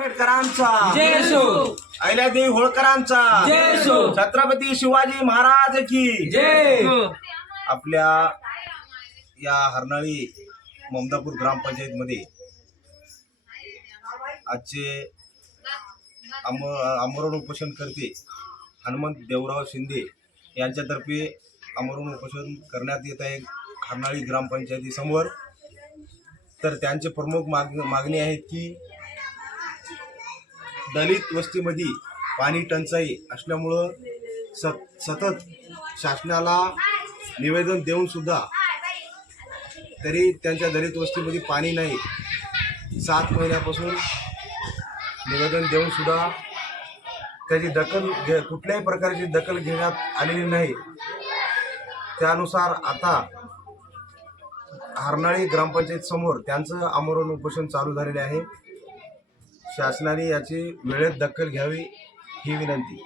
आंबेडकरांचा. जय असो अहिल्यादेवी होळकरांचा. जय असो छत्रपती शिवाजी महाराज की. जय. आपल्या या हरनाळी ममदापूर ग्रामपंचायतमध्ये आजचे आम आमरण उपोषण करते हनुमंत देवराव शिंदे यांच्यातर्फे आमरण उपोषण करण्यात येत आहे हरनाळी ग्रामपंचायतीसमोर. तर त्यांचे प्रमुख माग मागणी आहेत की दलित वस्तीमध्ये पाणी टंचाई असल्यामुळं सत सतत शासनाला निवेदन देऊनसुद्धा तरी त्यांच्या दलित वस्तीमध्ये पाणी नाही. सात महिन्यापासून निवेदन देऊनसुद्धा त्याची दखल घे कुठल्याही प्रकारची दखल घेण्यात आलेली नाही. त्यानुसार आता हरनाळी ग्रामपंचायत समोर त्यांचं आमरण उपोषण चालू झालेले आहे. शासनाने याची वेळेत दखल घ्यावी ही विनंती.